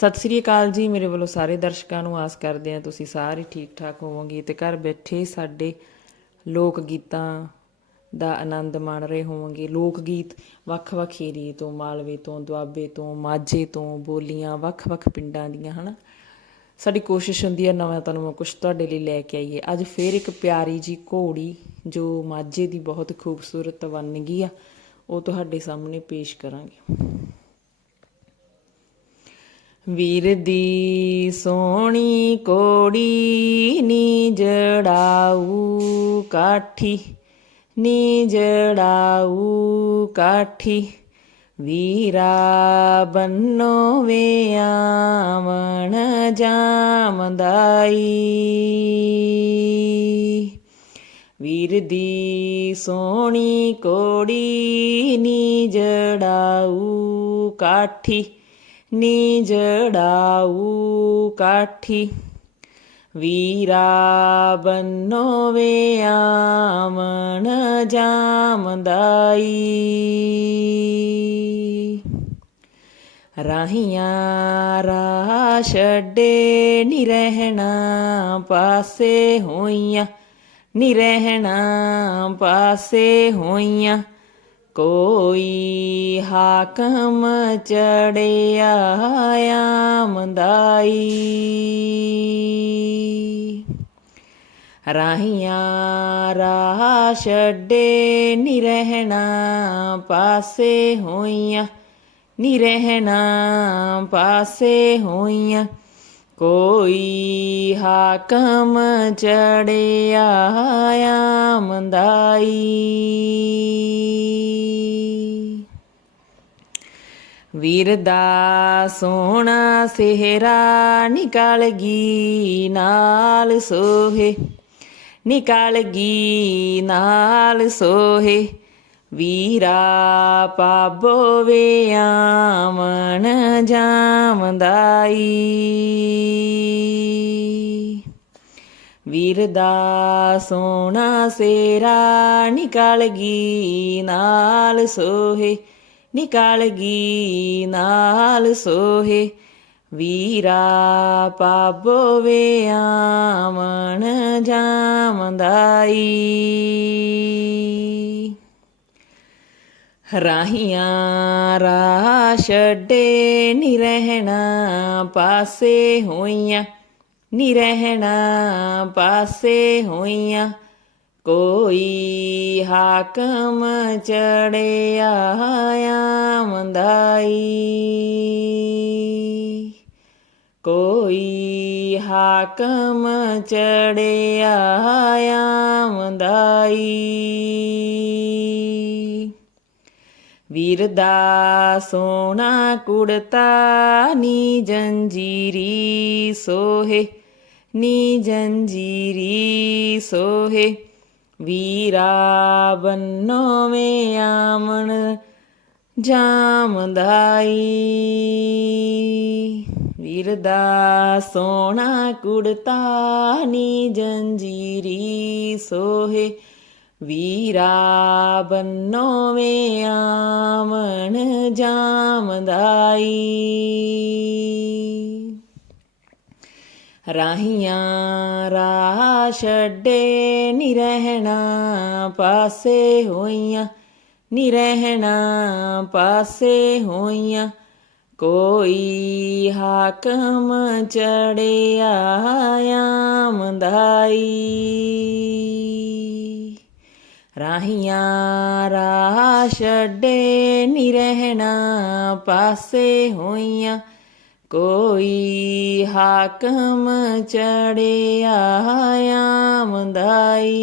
ਸਤਿ ਸ੍ਰੀ ਅਕਾਲ ਜੀ, ਮੇਰੇ ਵੱਲੋਂ ਸਾਰੇ ਦਰਸ਼ਕਾਂ ਨੂੰ ਆਸ ਕਰਦੇ ਹਾਂ ਤੁਸੀਂ ਸਾਰੇ ਠੀਕ ਠਾਕ ਹੋਵੋਗੇ ਤੇ ਘਰ ਬੈਠੇ ਸਾਡੇ ਲੋਕ ਗੀਤਾਂ ਦਾ ਆਨੰਦ ਮਾਣ ਰਹੇ ਹੋਵੋਗੇ। ਲੋਕ ਗੀਤ ਵੱਖ-ਵੱਖ ਏਰੀਏ ਤੋਂ, ਮਾਲਵੇ ਤੋਂ, ਦੁਆਬੇ ਤੋਂ, ਮਾਝੇ ਤੋਂ, ਬੋਲੀਆਂ ਵੱਖ-ਵੱਖ ਪਿੰਡਾਂ ਦੀਆਂ, ਹਨਾ। ਸਾਡੀ ਕੋਸ਼ਿਸ਼ ਹੁੰਦੀ ਹੈ ਨਵਾਂ ਤੁਹਾਨੂੰ ਮੈਂ ਕੁਝ ਤੁਹਾਡੇ ਲਈ ਲੈ ਕੇ ਆਈਏ। ਅੱਜ ਫੇਰ ਇੱਕ ਪਿਆਰੀ ਜੀ ਘੋੜੀ ਜੋ ਮਾਝੇ ਦੀ ਬਹੁਤ ਖੂਬਸੂਰਤ ਵੰਨਗੀ ਆ, ਉਹ ਤੁਹਾਡੇ ਸਾਹਮਣੇ ਪੇਸ਼ ਕਰਾਂਗੇ। ਵੀਰ ਦੀ ਸੋਹਣੀ ਕੋੜੀ ਨੀ ਜੜਾਊ ਕਾਠੀ, ਨੀ ਜੜਾਊ ਕਾਠੀ। ਵੀਰਾ ਬੰਨੋ ਵੇ ਆਵਣ ਜਾਮਦਾਈ। ਵੀਰ ਦੀ ਸੋਹਣੀ ਕੋੜੀ ਨੀ ਜੜਾਊ ਕਾਠੀ ਨੀ ਜੜਾਊ ਕਾਠੀ। ਵੀਰਾ ਬੰਨੋ ਵੇ ਆਮਣ ਜਾਮਦਾਈ। ਰਾਹੀਆਂ ਰਾਹ ਛੱਡੇ ਨੀ ਰਹਿਣਾ ਪਾਸੇ ਹੋਈਆਂ। ਨੀ ਪਾਸੇ ਹੋਈਆਂ। ਕੋਈ ਹਾਕਮ ਚੜਿਆ ਆਮਦਾਈ ਰਾਹੀਆਂ ਰਾਹ ਛੱਡੇ ਨੀ ਰਹਿਣਾ, ਪਾਸੇ ਹੋਈਆਂ, ਨੀ ਰਹਿਣਾ, ਪਾਸੇ ਹੋਈਆਂ। ਕੋਈ ਹਾਕਮ ਚੜਿਆ ਆਮਦਾਈ ਵੀਰ ਦਾ ਸੋਹਣਾ ਸਿਹਰਾ ਨਿਕਲ ਗਈ ਨਾਲ ਸੋਹੇ, ਨਿਕਲ ਗਈ ਨਾਲ ਸੋਹੇ। ਵੀਰਾ ਪਾਬੋ ਵੇ ਆਮਣ ਜਾਮਦਾਈ ਵੀਰ ਦਾ ਸੋਹਣਾ ਸੇਰਾ ਨਿਕਲ ਗਈ ਨਾਲ ਸੋਹੇ ਨਿਕਲ ਗਈ ਨਾਲ ਸੋਹੇ ਵੀਰਾ ਪਾਬੋ ਵੇ ਆਮਣ ਜਾਮਦਾਈ ਰਾਹੀਆਂ ਰਾਹ ਛੱਡੇ ਨੀ ਰਹਿਣਾ ਪਾਸੇ ਹੋਈਆਂ ਨੀ ਰਹਿਣਾ ਪਾਸੇ ਹੋਈਆਂ ਕੋਈ ਹਾਕਮ ਚੜਿਆ ਆਮਦਾਈ ਕੋਈ ਹਾਕਮ ਚੜਿਆ ਆਮਦਾਈ ਵੀਰ ਦਾ ਸੋਹਣਾ ਕੁੜਤਾ ਨੀ ਜੰਜੀਰੀ ਸੋਹੇ ਨੀ ਜੰਜੀਰੀ ਸੋਹੇ। ਵੀਰਾ ਬੰਨੋ ਵੇ ਆਮਣ ਜਾਮਦਾਈ। ਵੀਰ ਦਾ ਸੋਹਣਾ ਕੁੜਤਾ ਨੀ ਜੰਜੀਰੀ ਸੋਹੇ। ਵੀਰਾ ਬੰਨੋ ਵੇ ਆਮਣ ਜਾਮਦਾਈ। ਰਾਹੀਆਂ ਰਾ ਛੱਡੇ ਨੀ ਰਹਿਣਾ ਪਾਸੇ ਹੋਈਆਂ, ਨੀ ਰਹਿਣਾ ਪਾਸੇ ਹੋਈਆਂ। ਕੋਈ ਹਾਕਮ ਚੜਿਆ ਆਮਦਾਈ। ਰਾਹੀਆਂ ਰਾਹ ਛੱਡੇ ਨੀ ਰਹਿਣਾ ਪਾਸੇ ਹੋਈਆਂ, ਕੋਈ ਹਾਕਮ ਚੜਿਆ ਆਮਦਾਈ